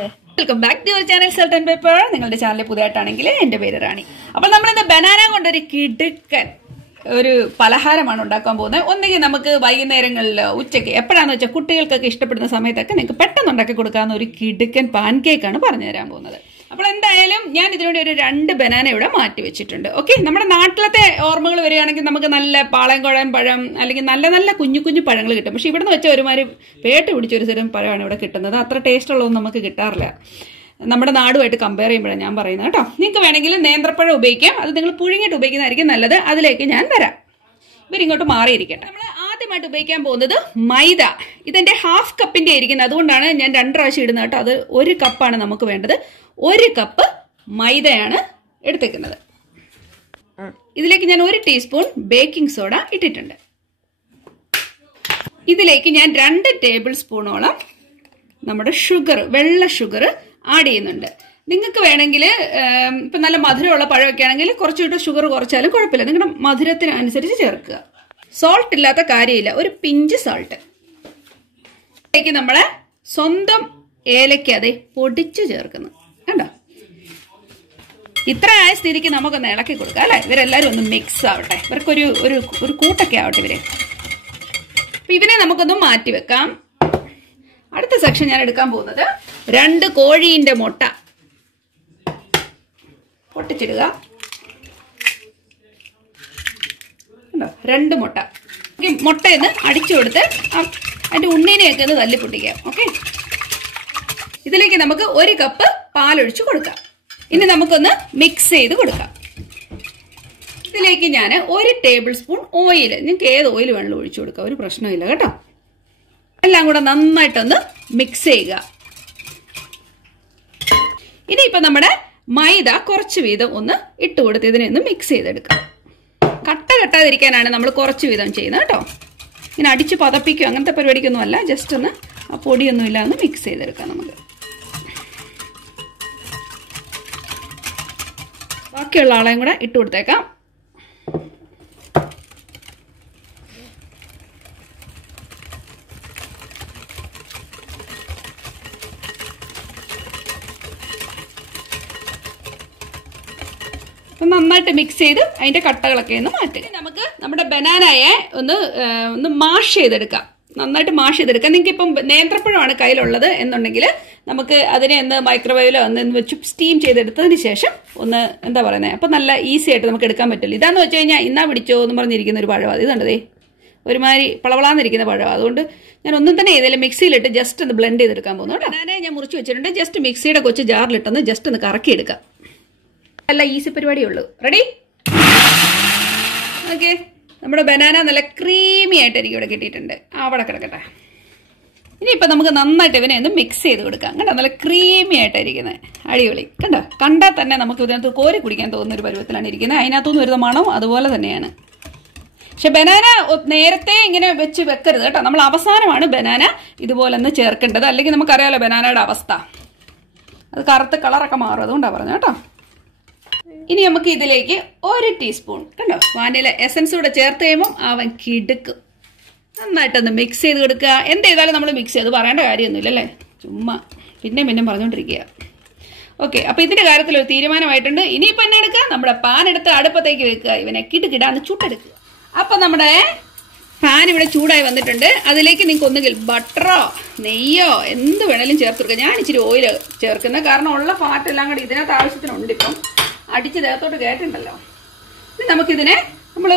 Welcome back to your channel salt and pepper. നിങ്ങളുടെ channel പുതിയതായിട്ടാണെങ്കിൽ എൻ്റെ പേര് റാണി. അപ്പോൾ നമ്മളിന്ന് ബനാന കൊണ്ടൊരു കിടുക്കൻ ഒരു പലഹാരമാണ് ഉണ്ടാക്കാൻ പോകുന്നത്. ഒന്നുകിൽ നമുക്ക് വൈകുന്നേരങ്ങളിൽ ഉച്ചയ്ക്ക് എപ്പോഴാണെന്ന് വെച്ചാൽ കുട്ടികൾക്കൊക്കെ ഇഷ്ടപ്പെടുന്ന സമയത്തൊക്കെ നിങ്ങൾക്ക് പെട്ടെന്ന് ഉണ്ടാക്കി കൊടുക്കാവുന്ന ഒരു കിടുക്കൻ പാൻകേക്കാണ് പറഞ്ഞു തരാൻ പോകുന്നത്. അപ്പോൾ എന്തായാലും ഞാൻ ഇതിനുവേണ്ടി ഒരു 2 ബനാന ഇവിടെ മാറ്റി വെച്ചിട്ടുണ്ട്. ഓക്കെ, നമ്മുടെ നാട്ടിലത്തെ ഓർമ്മകൾ വരികയാണെങ്കിൽ നമുക്ക് നല്ല പാളയംകുഴൻ പഴം അല്ലെങ്കിൽ നല്ല നല്ല കുഞ്ഞു കുഞ്ഞു പഴങ്ങൾ കിട്ടും. പക്ഷെ ഇവിടുന്ന് വെച്ച ഒരുമാതിരി പേട്ട് പിടിച്ചൊരു തരം പഴമാണ് ഇവിടെ കിട്ടുന്നത്. അത്ര ടേസ്റ്റ് ഉള്ളതൊന്നും നമുക്ക് കിട്ടാറില്ല. നമ്മുടെ നാടുമായിട്ട് കമ്പയർ ചെയ്യുമ്പോഴാണ് ഞാൻ പറയുന്നത് കേട്ടോ. നിങ്ങൾക്ക് വേണമെങ്കിൽ നേന്ത്രപ്പഴം ഉപയോഗിക്കാം. അത് നിങ്ങൾ പുഴുങ്ങിയിട്ട് ഉപയോഗിക്കുന്നതായിരിക്കും നല്ലത്. അതിലേക്ക് ഞാൻ വരാം. ഇവരിങ്ങോട്ട് മാറിയിരിക്കട്ടെ. നമ്മൾ ആദ്യമായിട്ട് ഉപയോഗിക്കാൻ പോകുന്നത് മൈദ. ഇതെന്റെ 1/2 കപ്പിന്റെ ആയിരിക്കുന്നത്. അതുകൊണ്ടാണ് ഞാൻ 2 പ്രാവശ്യം ഇടുന്നത് കേട്ടോ. അത് 1 കപ്പാണ് നമുക്ക് വേണ്ടത്. 1 കപ്പ് മൈദയാണ് എടുത്തേക്കുന്നത്. ഇതിലേക്ക് ഞാൻ 1 ടീസ്പൂൺ ബേക്കിംഗ് സോഡ ഇട്ടിട്ടുണ്ട്. ഇതിലേക്ക് ഞാൻ 2 ടേബിൾ സ്പൂണോളം നമ്മുടെ ഷുഗർ, വെള്ള ഷുഗർ ആഡ് ചെയ്യുന്നുണ്ട്. നിങ്ങൾക്ക് വേണമെങ്കിൽ ഇപ്പം നല്ല മധുരമുള്ള പഴമൊക്കെ ആണെങ്കിൽ കുറച്ചുകൂടെ ഷുഗർ കുറച്ചാലും കുഴപ്പമില്ല. നിങ്ങളുടെ മധുരത്തിനനുസരിച്ച് ചേർക്കുക. സോൾട്ട് ഇല്ലാത്ത കാര്യമില്ല, ഒരു പിഞ്ച് സോൾട്ട്. ഇതിലേക്ക് നമ്മളെ സ്വന്തം ഏലക്ക അതെ പൊടിച്ച് ചേർക്കുന്നു. കണ്ടോ? ഇത്ര ആയ സ്ഥിതിക്ക് നമുക്കൊന്ന് ഇളക്കി കൊടുക്കാം അല്ലെ. ഇവരെല്ലാവരും ഒന്ന് മിക്സ് ആവട്ടെ. ഇവർക്കൊരു ഒരു കൂട്ടൊക്കെ ആവട്ടെ ഇവര്. അപ്പൊ ഇവനെ നമുക്കൊന്ന് മാറ്റി വെക്കാം. അടുത്ത സെക്ഷൻ ഞാൻ എടുക്കാൻ പോകുന്നത് 2 കോഴീന്റെ മുട്ട പൊട്ടിച്ചിടുക. 2 മുട്ട മുട്ടയെന്ന് അടിച്ചു കൊടുത്ത് അതിന്റെ ഉണ്ണീനെയൊക്കെ ഒന്ന് തല്ലി പൊട്ടിക്കാം. ഓക്കെ, ഇതിലേക്ക് നമുക്ക് 1 കപ്പ് പാലൊഴിച്ച് കൊടുക്കാം. ഇനി നമുക്കൊന്ന് മിക്സ് ചെയ്ത് കൊടുക്കാം. ഇതിലേക്ക് ഞാൻ 1 ടേബിൾ സ്പൂൺ ഓയിൽ, നിങ്ങൾക്ക് ഏത് ഓയിൽ വേണമെങ്കിലും ഒഴിച്ചു കൊടുക്കാം, ഒരു പ്രശ്നമില്ല കേട്ടോ. എല്ലാം കൂടെ നന്നായിട്ടൊന്ന് മിക്സ് ചെയ്യുക. ഇനിയിപ്പോ നമ്മുടെ മൈദ കുറച്ച് വീതം ഒന്ന് ഇട്ട് കൊടുത്ത് ഇതിനെ ഒന്ന് മിക്സ് ചെയ്തെടുക്കാം. കട്ട കെട്ടാതിരിക്കാനാണ് നമ്മൾ കുറച്ച് വീതം ചെയ്യുന്നത് കേട്ടോ. ഇങ്ങനെ അടിച്ച് പതപ്പിക്കുക അങ്ങനത്തെ പരിപാടിക്കൊന്നും അല്ല. ജസ്റ്റ് ഒന്ന് ആ പൊടിയൊന്നും ഇല്ല ഒന്ന് മിക്സ് ചെയ്തെടുക്കാം നമുക്ക്. ബാക്കിയുള്ള ആളെയും കൂടെ ഇട്ട് കൊടുത്തേക്കാം. നന്നായിട്ട് മിക്സ് ചെയ്ത് അതിന്റെ കട്ടകളൊക്കെ ഒന്ന് മാറ്റുക. നമുക്ക് നമ്മുടെ ബനാനയെ ഒന്ന് മാഷ് ചെയ്തെടുക്കാം. നന്നായിട്ട് മാഷ് ചെയ്തെടുക്കാം. നിങ്ങൾക്ക് ഇപ്പം നേന്ത്രപ്പഴമാണ് കയ്യിലുള്ളത് എന്നുണ്ടെങ്കിൽ നമുക്ക് അതിനെ ഒന്ന് മൈക്രോവേവിലോ ഒന്ന് വെച്ച് സ്റ്റീം ചെയ്തെടുത്തതിന് ശേഷം ഒന്ന് എന്താ പറയുന്നത്, അപ്പം നല്ല ഈസി ആയിട്ട് നമുക്ക് എടുക്കാൻ പറ്റില്ല. ഇതാന്ന് വെച്ച് കഴിഞ്ഞാൽ ഇന്നാ പിടിച്ചോ എന്ന് പറഞ്ഞിരിക്കുന്ന ഒരു പഴമാണ്. ഇത് കണ്ടതേ ഒരുമാതിരി പളവളാന്നിരിക്കുന്ന പഴമാണ്. അതുകൊണ്ട് ഞാൻ ഒന്നും തന്നെ ചെയ്തില്ല, മിക്സിയിലിട്ട് ജസ്റ്റ് ഒന്ന് ബ്ലെൻഡ് ചെയ്തെടുക്കാൻ പോകുന്നു. ബനാനെ ഞാൻ മുറിച്ച് വെച്ചിട്ടുണ്ട്. ജസ്റ്റ് മിക്സിയുടെ കൊച്ചു ജാറിലിട്ടൊന്ന് ജസ്റ്റ് ഒന്ന് കറക്കിയെടുക്കാം. നല്ല ഈസി പരിപാടിയുള്ളൂ. റെഡി? ഓക്കെ, നമ്മുടെ ബനാന നല്ല ക്രീമി ആയിട്ട് എനിക്ക് ഇവിടെ കിട്ടിയിട്ടുണ്ട്. അവിടെ കിടക്കട്ടെ. ഇനിയിപ്പോൾ നമുക്ക് നന്നായിട്ട് ഇവനെ ഒന്ന് മിക്സ് ചെയ്ത് കൊടുക്കാം. കണ്ടോ, നല്ല ക്രീമി ആയിട്ടായിരിക്കുന്നത്. അടിപൊളി. കണ്ടോ, കണ്ടാൽ തന്നെ നമുക്ക് ഇതിനകത്ത് കോരി കുടിക്കാൻ തോന്നുന്ന ഒരു പരുവത്തിലാണ് ഇരിക്കുന്നത്. അതിനകത്തുനിന്ന് വരുന്ന മണം അതുപോലെ തന്നെയാണ്. പക്ഷെ ബനാന നേരത്തെ ഇങ്ങനെ വെച്ച് വെക്കരുത് കേട്ടോ. നമ്മൾ അവസാനമാണ് ബനാന ഇതുപോലെ ഒന്ന് ചേർക്കേണ്ടത്. അല്ലെങ്കിൽ നമുക്കറിയാലോ ബനാനയുടെ അവസ്ഥ, അത് കറുത്ത കളറൊക്കെ മാറും. അതുകൊണ്ടാണ് പറഞ്ഞത് കേട്ടോ. ഇനി നമുക്ക് ഇതിലേക്ക് 1 ടീസ്പൂൺ കണ്ടോ വാനില എസൻസ് കൂടെ ചേർത്ത് കഴിയുമ്പോൾ അവൻ കിടുക്കും. നന്നായിട്ടൊന്ന് മിക്സ് ചെയ്ത് കൊടുക്കുക. എന്ത് ചെയ്താലും നമ്മൾ മിക്സ് ചെയ്ത് പറയേണ്ട കാര്യമൊന്നുമില്ല അല്ലേ, ചുമ്മാ പിന്നെ പറഞ്ഞുകൊണ്ടിരിക്കുക. ഓക്കെ, അപ്പൊ ഇതിന്റെ കാര്യത്തിൽ ഒരു തീരുമാനമായിട്ടുണ്ട്. ഇനിയിപ്പോൾ എന്നെ എടുക്കുക, നമ്മുടെ പാൻ എടുത്ത് അടുപ്പത്തേക്ക് വെക്കുക. ഇവനെ കിടുകിടാന്ന് ചുട്ടെടുക്കുക. അപ്പൊ നമ്മുടെ പാൻ ഇവിടെ ചൂടായി വന്നിട്ടുണ്ട്. അതിലേക്ക് നിങ്ങൾക്ക് ഒന്നുകിൽ ബട്ടറോ നെയ്യോ എന്ത് വേണേലും ചേർത്ത് കൊടുക്കുക. ഞാൻ ഇച്ചിരി ഓയിൽ ചേർക്കുന്നത് കാരണം ഉള്ള ഫാറ്റ് എല്ലാം കൂടി ഇതിനകത്ത് ആവശ്യത്തിനുണ്ട്. ഇപ്പം അടിച്ച് ദേഹത്തോട്ട് കേട്ടുണ്ടല്ലോ. ഇനി നമുക്കിതിനെ നമ്മൾ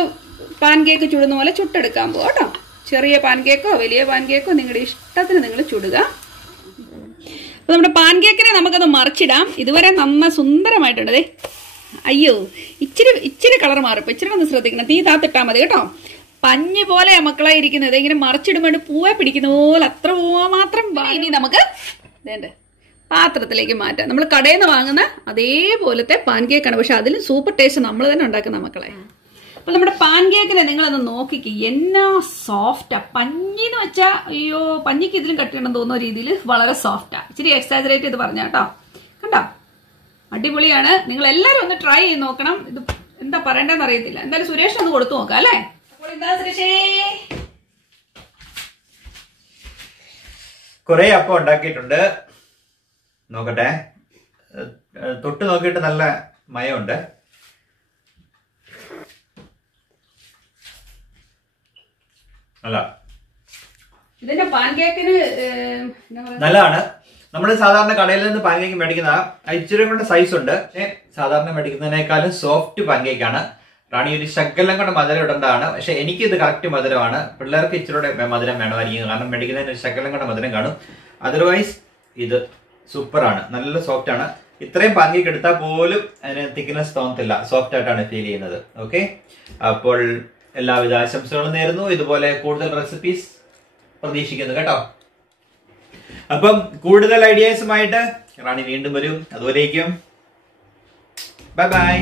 പാൻകേക്ക് ചുടുന്ന പോലെ ചുട്ടെടുക്കാൻ പോകാം കേട്ടോ. ചെറിയ പാൻകേക്കോ വലിയ പാൻകേക്കോ നിങ്ങളുടെ ഇഷ്ടത്തിന് നിങ്ങൾ ചുടുക. അപ്പൊ നമ്മുടെ പാൻകേക്കിനെ നമുക്കത് മറിച്ചിടാം. ഇതുവരെ നന്നായി സുന്ദരമായിട്ടുണ്ട്. അയ്യോ, ഇച്ചിരി കളർ മാറിപ്പോ. ഇച്ചിരി ഒന്ന് ശ്രദ്ധിക്കണം. തീ താത്തിട്ടാൽ മതി കേട്ടോ. പഞ്ഞ് പോലെ മക്കളായി ഇരിക്കുന്നത് ഇങ്ങനെ മറിച്ചിടുമ്പോൾ പൂവെ പിടിക്കുന്ന പോലെ അത്ര മാത്രം. ഇനി നമുക്ക് വേണ്ട പാത്രത്തിലേക്ക് മാറ്റാം. നമ്മൾ കടയിൽ നിന്ന് വാങ്ങുന്ന അതേപോലത്തെ പാൻകേക്കാണ്. പക്ഷെ അതിലും സൂപ്പർ ടേസ്റ്റ് നമ്മൾ തന്നെ ഉണ്ടാക്കുന്ന മക്കളെ. അപ്പൊ നമ്മുടെ പാൻകേക്കിനെ നിങ്ങളൊന്ന് നോക്കിക്ക്. എന്നാ സോഫ്റ്റാ. പഞ്ഞിന്ന് വെച്ചാ അയ്യോ, പഞ്ഞിക്ക് ഇതിലും കട്ടിയുണ്ടെന്ന് തോന്നുന്ന രീതിയിൽ വളരെ സോഫ്റ്റാ. ഇച്ചിരി എക്സാജറേറ്റ് ചെയ്ത് പറഞ്ഞ കേട്ടോ. കണ്ടോ, അടിപൊളിയാണ്. നിങ്ങൾ എല്ലാവരും ഒന്ന് ട്രൈ ചെയ്ത് നോക്കണം. ഇത് എന്താ പറയണ്ടെന്ന് അറിയത്തില്ല. എന്തായാലും സുരേഷ് ഒന്ന് കൊടുത്തു നോക്കാം അല്ലേ. അപ്പോൾ എന്താ സുരേഷേ, കുറെ അപ്പം ഉണ്ടാക്കിയിട്ടുണ്ട്. നോക്കട്ടെ. തൊട്ട് നോക്കിയിട്ട് നല്ല മയമുണ്ട്. അല്ല, ഇതിന്റെ പാൻകേക്കിന് നല്ലതാണ്. നമ്മൾ സാധാരണ കടയിൽ നിന്ന് പാൻകേക്ക് മേടിക്കുന്ന ഇച്ചിരി കൊണ്ട് സൈസ് ഉണ്ട്. പക്ഷെ സാധാരണ മേടിക്കുന്നതിനേക്കാളും സോഫ്റ്റ് പാൻകേക്ക് ആണ്. റാണി ഒരു ശകലം കൊണ്ട് മധുരം ഇടേണ്ടതാണ്. പക്ഷെ എനിക്ക് ഇത് കറക്റ്റ് മധുരമാണ്. പിള്ളേർക്ക് ഇച്ചിരി മധുരം വേണമായിരിക്കും, കാരണം മേടിക്കുന്നതിന് ഒരു ശകലം കൊണ്ട് മധുരം കാണും. അതർവൈസ് ഇത് സൂപ്പറാണ്, നല്ല സോഫ്റ്റ് ആണ്. ഇത്രയും പാൻകേക്ക് എടുത്താൽ പോലും അതിന് തിക്നെസ് തോന്നത്തില്ല, സോഫ്റ്റ് ആയിട്ടാണ് ഫീൽ ചെയ്യുന്നത്. ഓക്കെ, അപ്പോൾ എല്ലാവിധ ആശംസകളും നേരുന്നു. ഇതുപോലെ കൂടുതൽ റെസിപ്പീസ് പ്രതീക്ഷിക്കുന്നു കേട്ടോ. അപ്പം കൂടുതൽ ഐഡിയാസുമായിട്ട് റാണി വീണ്ടും വരും. അതുവരേക്കും ബൈ ബൈ.